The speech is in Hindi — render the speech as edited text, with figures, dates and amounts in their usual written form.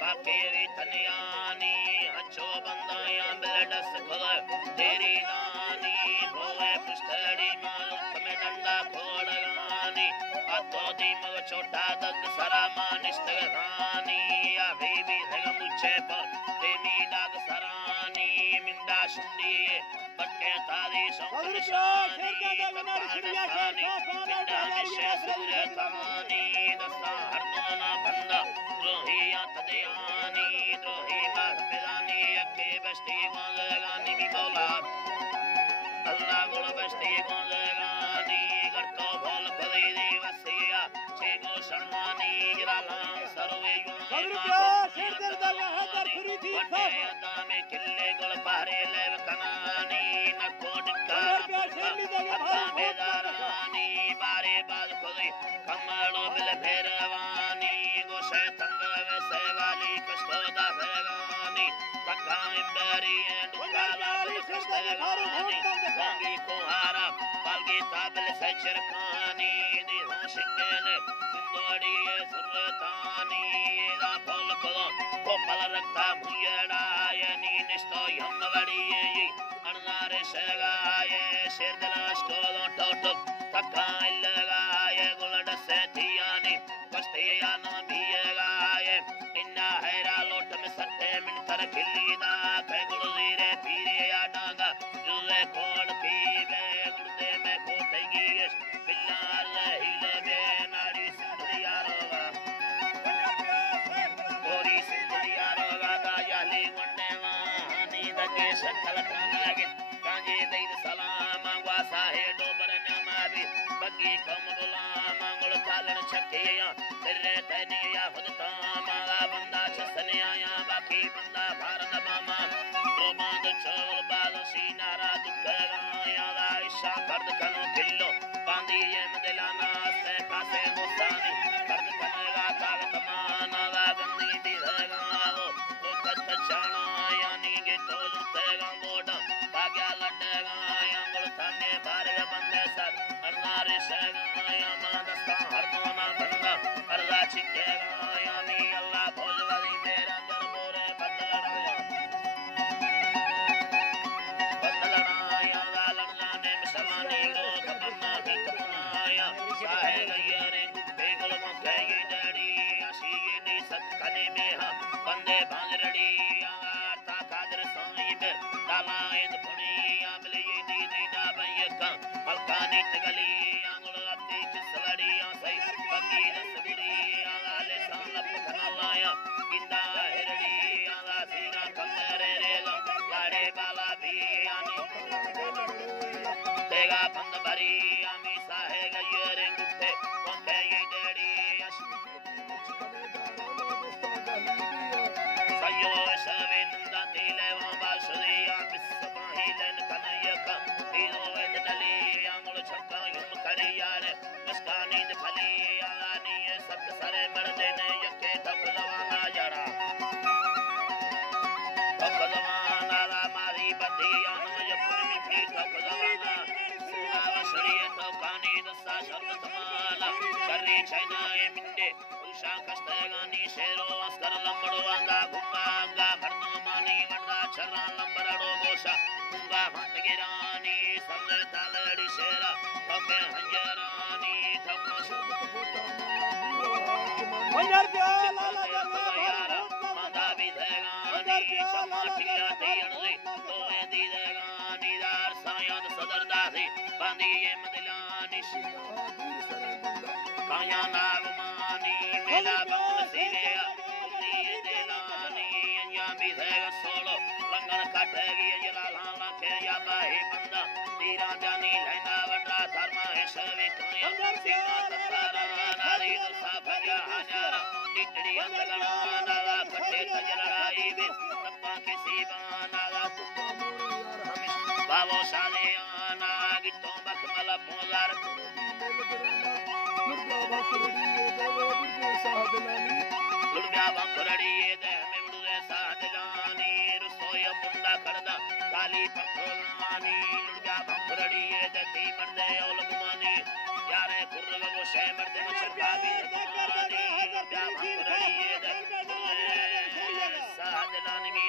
बाकी भी तनियानी हचो बंदाया बिलडस खुद तेरी दानी होए पुष्टड़ी मालूक में डंडा खोड़गानी अतो दी मग छोटा दग सरा मानिष्ट रानी या भी रगम उच्चे पर तेमी दाग सरानी मिंदा शुंडी बक्के तारी शौक निशानी तबाड़सानी मिंदा मिशे सूर्य तानी दस्ता हरदोना बंदा द्रोहिया तदयानी द्रोही महफिलानी यके बस्ती गोंजगानी भी मौला अल्लाह गुण बस्ती गोंजगानी गड़तो भोल खरीदी वसिया छेगो शर्मानी जलालां सर्वे में किले गुल पारे लेव कनानी न कोड का बेदारानी बारे बाज खुदी कमलो बिल फेरवानी गोशे तंग वैसे वाली कष्टोदा भगवानी तका इंबरी दुकाला बिल कष्टगानी गंगी कुहारा पालगी ताबिल से चिरखानी दी होशिंगेले सिंदोड़ी सुरतानी दा फल को पल रखता मुयड़ा यानी निष्ठो यंगवड़ी अननारे शगाये शेर दलास्टो टोटो तका लगाये गुलड से थियानी कष्टिया न भीगाये इन्ना हैरा लोट में सट्टे मिनटर खिलीदा कै गुलजीरे पीरे या डांगा जुले कोड की बे गुर्दे में कोटेगी बिल्लार हिले में नारी सुंदरिया रोगा गोरी सुंदरिया रोगा दा याली वन्ने वानी दके शकल खानागे कांजे देद सलाम वासा है डोबर नमाबी बगी कम गुलाम अंगुल कालन छकिया तेरे तनिया खुद तामाला बंदा छसने आया बाकी बंदा भारन मामा तो बांध चोल बाल सीनारा दुखगाया आयशा कर्द कनो किल्लो बांधी ये मदिलाना से कासे मुस्तानी कर्द कनेगा ताकत माना ला गंदी दी रहेगा तो कत चाना यानी के तो तेगा मोड़ा काग्या लड़ेगा अंगुल थाने बारे बंदे सर अरनारे शेगा मादस्ता हर दोना बंदा अरला चिकेगा यानी अल्लाह भोजवाली मेरा अंदर मोरे बदलना या लड़ना ने मसवानी रोक बन्ना भी कपनाया चाहे गयरे गुप्ते गुल मके ये डड़ी असी ये नी सत कने में हां बंदे भांजरड़ी आरता कादर सोई में डाला इंद पुनी आमले ये नी नीदा भयका हल्कानी तगली आंगुल अत्ते चिसलड़ी सही बगी रसगुरी आले सालप खनालाया इंदा हेरड़ी आला सीना कमरे रेला गाड़े बाला भी आनी तेगा बंद भरी आमी साहे गयरे गुप्ते मके ये डड़ी सयो सवे नंदा तेले वा बासुरिया बिस्बाही लन कनयका तीलो वेद दली आंगुल छक्का युम करियारे मस्कानी दफली आनी सब सरे मर्दे ने यके तफलवाना जड़ा तफलवाना ला मारी बदिया नो यपुनी भी तफलवाना सुनावसरिये तो कानी दसा शर्मत माला करी छैनाए मिंडे उषा कष्टगानी शेरो अस्कर लंबड़ो आंगा गुंगा भरनो मानी वंडा छरा लंबड़ो गोशा गुंगा भट गिरानी समझ तालड़ी शेरा तबे हंजरानी तबो मंजर प्याला लगा यारा मादा भी देगानी समाटिया तेयणले तोए दी देगानी दार सायद सदरदासी बांधी ये मदिलानी काया नागमानी मेला बंद सीरिया कुनी देलानी या भी देगा सोलो लंगन काटेगी जला लाला के या बाही बंदा तीरा जानी लेना वटा धर्मा है सवे काया सीमा ततारा नारी दुसा भजा हजारा टिटड़ी अंदगना नाला कटे तजलड़ाई बे तप्पा के सीबा नाला बाबो साले आना गिट्टों बखमला पोजार लुड़ब्या बखरड़ी दे में उड़े सादलानी रसोई बुंदा करदा काली पखलानी लुड़ब्या बखरड़ी दे ती मर्दे औलगमानी यारे कुर्र वो शे मर्दे मचका भी लुड़ब्या बखरड़ी दे मैदान में